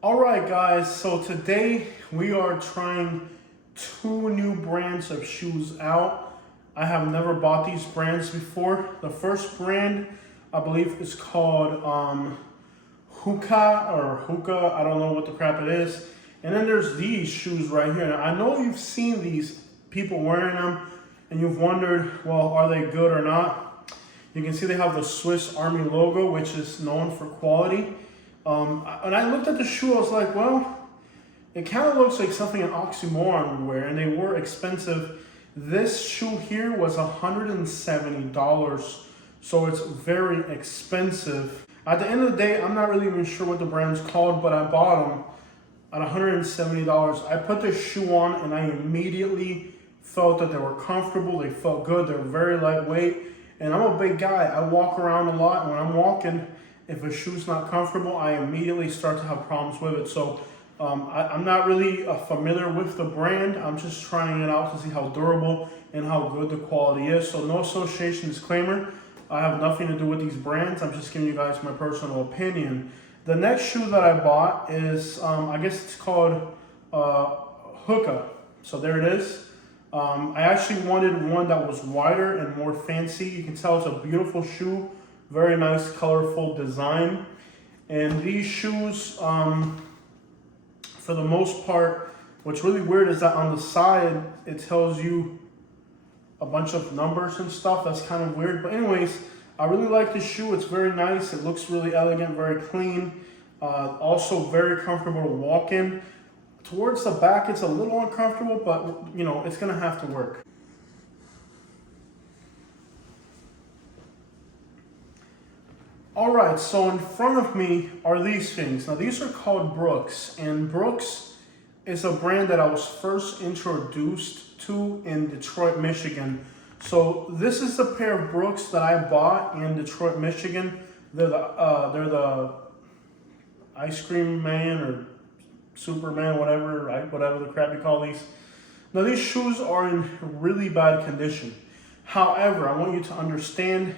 All right, guys, so today we are trying two new brands of shoes out. I have never bought these brands before. The first brand, I believe, is called Hookah or Hookah. I don't know what the crap it is. And then there's these shoes right here. Now, I know you've seen these people wearing them and you've wondered, well, are they good or not? You can see they have the Swiss Army logo, which is known for quality. And I looked at the shoe, I was like, well, it kind of looks like something an oxymoron would wear, and they were expensive. This shoe here was $170, so it's very expensive. At the end of the day, I'm not really even sure what the brand's called, but I bought them at $170. I put this shoe on and I immediately felt that they were comfortable, they felt good, they're very lightweight. And I'm a big guy, I walk around a lot, and when I'm walking, if a shoe's not comfortable, I immediately start to have problems with it. So I'm not really familiar with the brand. I'm just trying it out to see how durable and how good the quality is. So no association disclaimer. I have nothing to do with these brands. I'm just giving you guys my personal opinion. The next shoe that I bought is, I guess it's called Hookah. So there it is. I actually wanted one that was wider and more fancy. You can tell it's a beautiful shoe. Very nice, colorful design. And these shoes, for the most part, what's really weird is that on the side, it tells you a bunch of numbers and stuff. That's kind of weird. But anyways, I really like this shoe. It's very nice. It looks really elegant, very clean. Also very comfortable to walk in. Towards the back, it's a little uncomfortable, but you know, it's gonna have to work. All right, so in front of me are these things. Now these are called Brooks, and Brooks is a brand that I was first introduced to in Detroit, Michigan. So this is the pair of Brooks that I bought in Detroit, Michigan. They're the ice cream man or Superman, whatever, right? Whatever the crap you call these. Now these shoes are in really bad condition. However, I want you to understand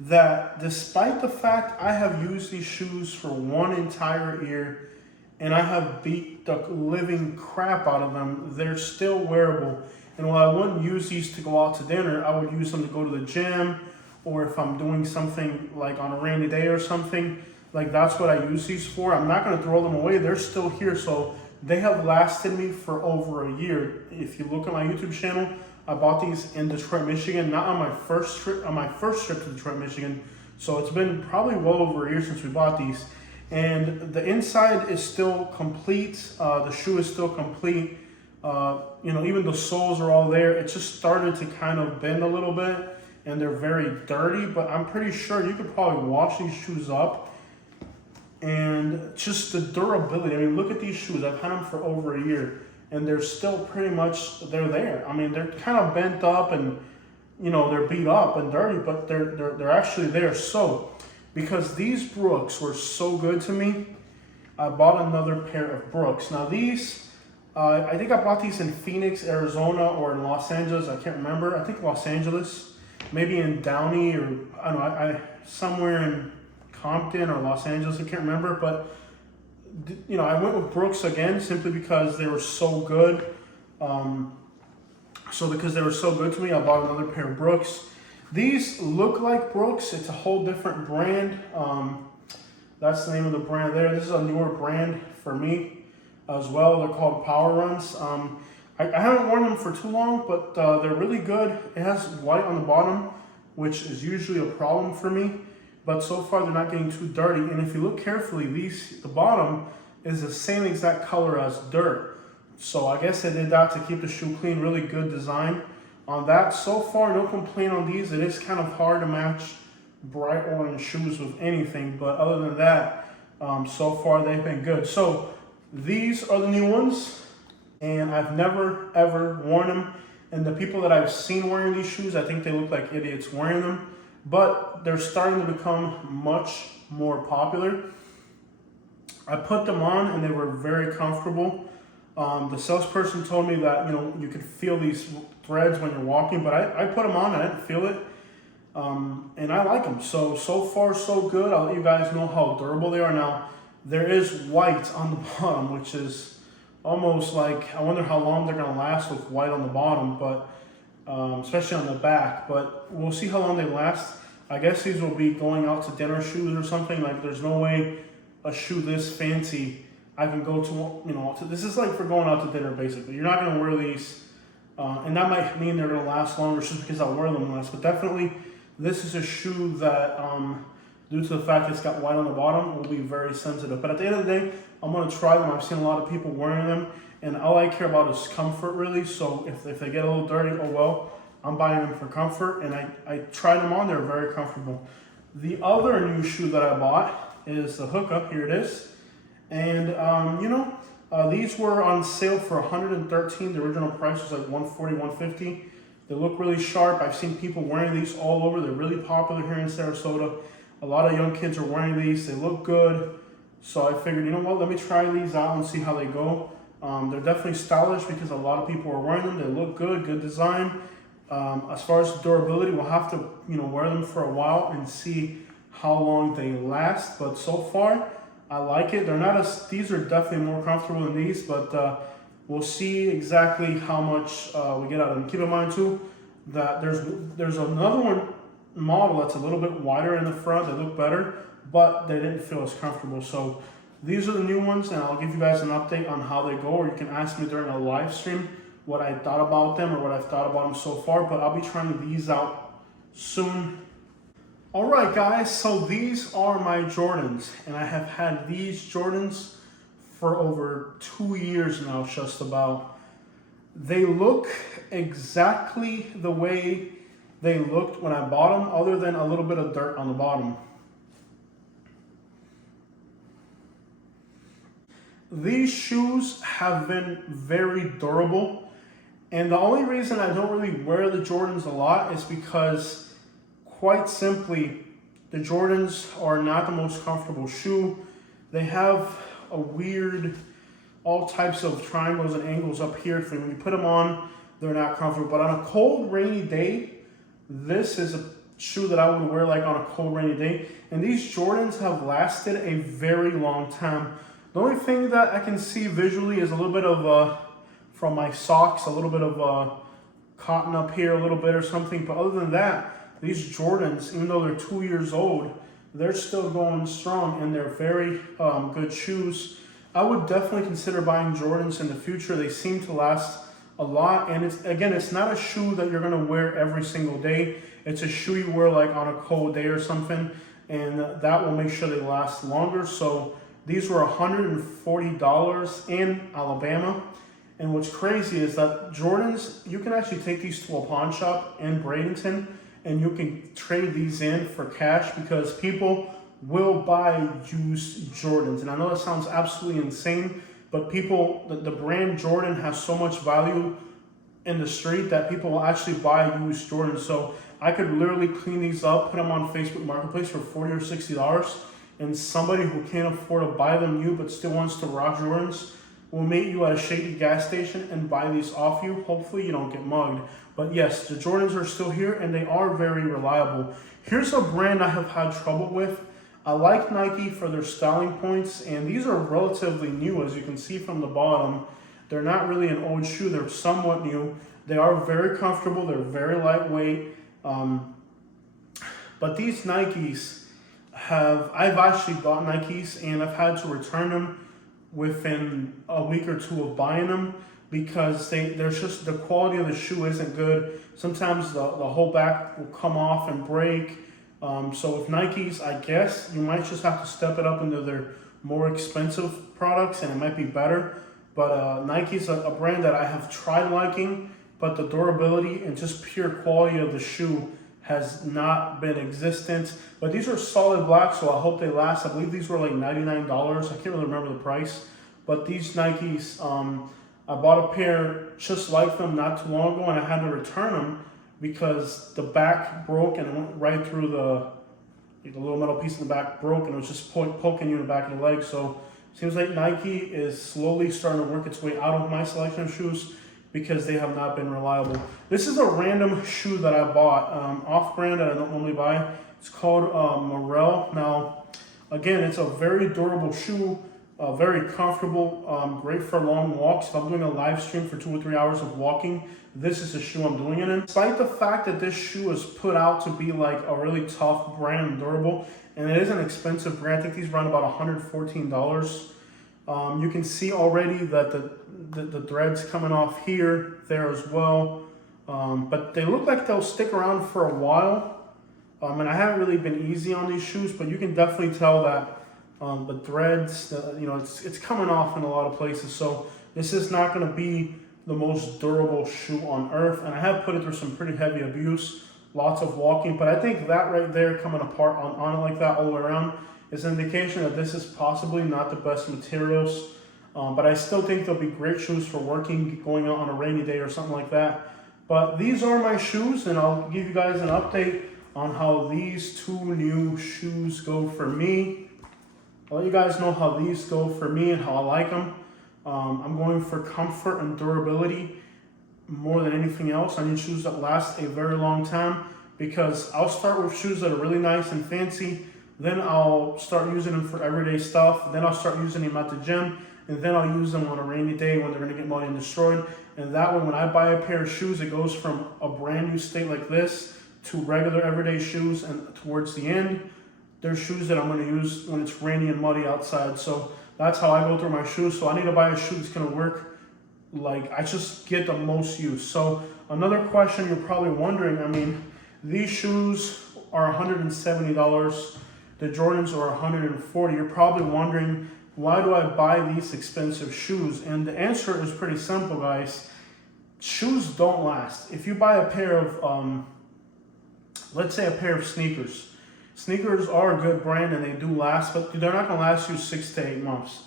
that despite the fact I have used these shoes for one entire year and I have beat the living crap out of them, they're still wearable. And while I wouldn't use these to go out to dinner, I would use them to go to the gym, or if I'm doing something like on a rainy day or something, like that's what I use these for. I'm not gonna throw them away, they're still here. So they have lasted me for over a year. If you look at my YouTube channel, I bought these in Detroit, Michigan, not on my first trip, to Detroit, Michigan. So it's been probably well over a year since we bought these. And the inside is still complete. The shoe is still complete. You know, even the soles are all there. It just started to kind of bend a little bit and they're very dirty, but I'm pretty sure you could probably wash these shoes up. And just the durability. I mean, look at these shoes. I've had them for over a year. And they're still pretty much, they're there. I mean, they're kind of bent up and, you know, they're beat up and dirty, but they're actually there. So, because these Brooks were so good to me, I bought another pair of Brooks. Now these, I think I bought these in Phoenix, Arizona, or in Los Angeles. I can't remember. I think Los Angeles, maybe in Downey, or I don't know, somewhere in Compton or Los Angeles. I can't remember, but you know, I went with Brooks again simply because they were so good. Because they were so good to me, I bought another pair of Brooks. These look like Brooks. It's a whole different brand. That's the name of the brand there. This is a newer brand for me as well. They're called Power Runs. I haven't worn them for too long, but they're really good. It has white on the bottom, which is usually a problem for me. But so far they're not getting too dirty. And if you look carefully, the bottom is the same exact color as dirt. So I guess they did that to keep the shoe clean. Really good design on that. So far, no complaint on these. It is kind of hard to match bright orange shoes with anything. But other than that, so far they've been good. So these are the new ones. And I've never, ever worn them. And the people that I've seen wearing these shoes, I think they look like idiots wearing them. But they're starting to become much more popular. I put them on and they were very comfortable. The salesperson told me that, you know, you could feel these threads when you're walking, but I put them on and I didn't feel it. And I like them. So far so good. I'll let you guys know how durable they are. Now, there is white on the bottom, which is almost like, I wonder how long they're gonna last with white on the bottom, but especially on the back, but we'll see how long they last. I guess these will be going out to dinner shoes or something. Like there's no way a shoe this fancy I can go to, this is like for going out to dinner basically. You're not gonna wear these, and that might mean they're gonna last longer just because I'll wear them less, but definitely this is a shoe that, due to the fact it's got white on the bottom, will be very sensitive. But at the end of the day, I'm gonna try them. I've seen a lot of people wearing them, and all I care about is comfort really. So if they get a little dirty, oh well, I'm buying them for comfort, and I tried them on, they're very comfortable. The other new shoe that I bought is the Hookah, here it is. And these were on sale for $113. The original price was like $140, $150. They look really sharp. I've seen people wearing these all over. They're really popular here in Sarasota. A lot of young kids are wearing these. They look good. So I figured, you know what, let me try these out and see how they go. They're definitely stylish because a lot of people are wearing them. They look good, good design. As far as durability, we'll have to, wear them for a while and see how long they last. But so far, I like it. These are definitely more comfortable than these, but we'll see exactly how much we get out of them. Keep in mind too, that there's another model that's a little bit wider in the front. They look better, but they didn't feel as comfortable. So these are the new ones, and I'll give you guys an update on how they go, or you can ask me during a live stream what I thought about them or what I've thought about them so far, but I'll be trying these out soon. All right, guys, so these are my Jordans, and I have had these Jordans for over 2 years now, just about. They look exactly the way they looked when I bought them, other than a little bit of dirt on the bottom. These shoes have been very durable, and the only reason I don't really wear the Jordans a lot is because, quite simply, the Jordans are not the most comfortable shoe. They have a weird, all types of triangles and angles up here. So when you put them on, they're not comfortable. But on a cold, rainy day, this is a shoe that I would wear like on a cold, rainy day. And these Jordans have lasted a very long time. The only thing that I can see visually is a little bit of, from my socks, a little bit of cotton up here, a little bit or something. But other than that, these Jordans, even though they're 2 years old, they're still going strong, and they're very good shoes. I would definitely consider buying Jordans in the future. They seem to last a lot, and it's not a shoe that you're gonna wear every single day. It's a shoe you wear like on a cold day or something, and that will make sure they last longer. So these were $140 in Alabama. And what's crazy is that Jordans, you can actually take these to a pawn shop in Bradenton, and you can trade these in for cash because people will buy used Jordans. And I know that sounds absolutely insane, but the brand Jordan has so much value in the street that people will actually buy used Jordans. So I could literally clean these up, put them on Facebook Marketplace for $40 or $60, and somebody who can't afford to buy them new but still wants to rock Jordans will meet you at a shady gas station and buy these off you. Hopefully you don't get mugged. But yes, the Jordans are still here, and they are very reliable. Here's a brand I have had trouble with. I like Nike for their styling points, and these are relatively new, as you can see from the bottom. They're not really an old shoe, they're somewhat new. They are very comfortable, they're very lightweight. But these Nikes I've actually bought Nikes, and I've had to return them within a week or two of buying them, because there's just the quality of the shoe isn't good. Sometimes the whole back will come off and break. So with Nikes, I guess you might just have to step it up into their more expensive products, and it might be better. But Nike's a brand that I have tried liking, but the durability and just pure quality of the shoe has not been existent. But these are solid black, so I hope they last. I believe these were like $99. I can't really remember the price. But these Nikes, I bought a pair just like them not too long ago, and I had to return them because the back broke and it went right through the little metal piece in the back broke, and it was just poking you in the back of the leg. So it seems like Nike is slowly starting to work its way out of my selection of shoes because they have not been reliable. This is a random shoe that I bought, off-brand that I don't normally buy. It's called Morel. Now, Again, it's a very durable shoe, very comfortable, great for long walks. If I'm doing a live stream for 2 or 3 hours of walking, this is the shoe I'm doing it in. Despite the fact that this shoe is put out to be like a really tough brand and durable, and it is an expensive brand. I think these run about $114. You can see already that the threads coming off here, there as well. But they look like they'll stick around for a while. And I haven't really been easy on these shoes, but you can definitely tell that the threads, it's coming off in a lot of places. So this is not going to be the most durable shoe on earth. And I have put it through some pretty heavy abuse, lots of walking. But I think that right there coming apart on it like that all the way around is an indication that this is possibly not the best materials. But I still think they'll be great shoes for working, going out on a rainy day or something like that. But these are my shoes, and I'll give you guys an update on how these two new shoes go for me. I'll let you guys know how these go for me and how I like them. I'm going for comfort and durability more than anything else. I need shoes that last a very long time, because I'll start with shoes that are really nice and fancy, then I'll start using them for everyday stuff, then I'll start using them at the gym, and then I'll use them on a rainy day when they're going to get muddy and destroyed. And that way, when I buy a pair of shoes, it goes from a brand new state like this to regular everyday shoes, and towards the end, there's shoes that I'm going to use when it's rainy and muddy outside. So that's how I go through my shoes. So I need to buy a shoe that's going to work, like I just get the most use. So another question you're probably wondering, I mean, these shoes are $170. The Jordans are $140. You're probably wondering, why do I buy these expensive shoes? And the answer is pretty simple, guys. Shoes don't last. If you buy a pair of, let's say a pair of sneakers. Sneakers are a good brand and they do last, but they're not gonna last you 6 to 8 months.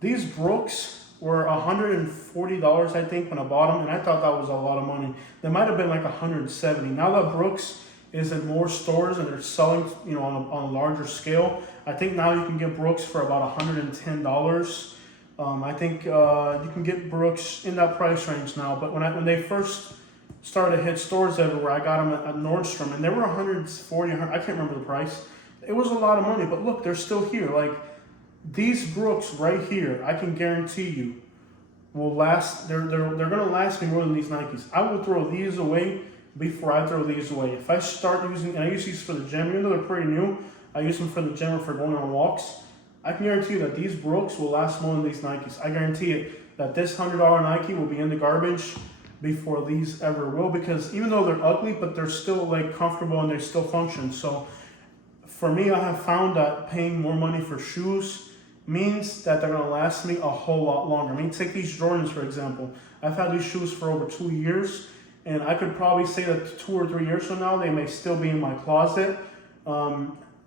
These Brooks were $140, I think, when I bought them, and I thought that was a lot of money. They might have been like $170. Now that Brooks is in more stores and they're selling, on a larger scale, I think now you can get Brooks for about $110. I think you can get Brooks in that price range now. But when they first started to hit stores everywhere, I got them at Nordstrom, and they were $140. I can't remember the price. It was a lot of money, but look, they're still here. Like these Brooks right here, I can guarantee you will last. They're gonna last me more than these Nikes. I will throw these away before I throw these away. If I start using, and I use these for the gym, even though they're pretty new, I use them for the gym or for going on walks. I can guarantee you that these Brooks will last more than these Nikes. I guarantee it that this $100 Nike will be in the garbage before these ever will, because even though they're ugly, but they're still like comfortable and they still function. So for me, I have found that paying more money for shoes means that they're gonna last me a whole lot longer. I mean, take these Jordans, for example. I've had these shoes for over 2 years, and I could probably say that 2 or 3 years from now, they may still be in my closet,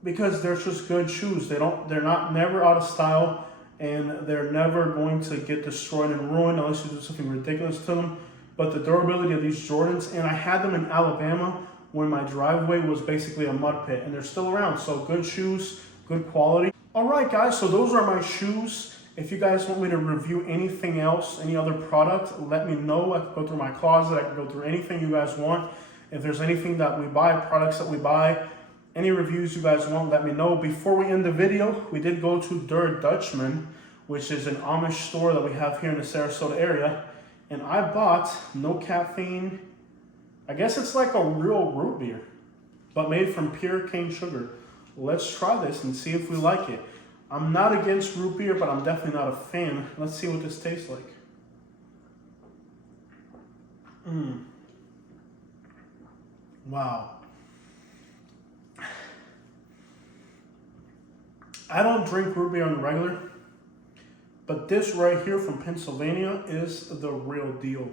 because they're just good shoes. They're not never out of style, and they're never going to get destroyed and ruined unless you do something ridiculous to them. But the durability of these Jordans, and I had them in Alabama when my driveway was basically a mud pit, and they're still around. So good shoes, good quality. All right, guys, so those are my shoes. If you guys want me to review anything else, any other product, let me know. I can go through my closet. I can go through anything you guys want. If there's anything that we buy, products that we buy, any reviews you guys want, let me know. Before we end the video, we did go to Der Dutchman, which is an Amish store that we have here in the Sarasota area. And I bought no caffeine. I guess it's like a real root beer, but made from pure cane sugar. Let's try this and see if we like it. I'm not against root beer, but I'm definitely not a fan. Let's see what this tastes like. Wow. I don't drink root beer on the regular, but this right here from Pennsylvania is the real deal.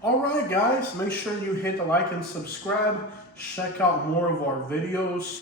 All right, guys, make sure you hit the like and subscribe. Check out more of our videos.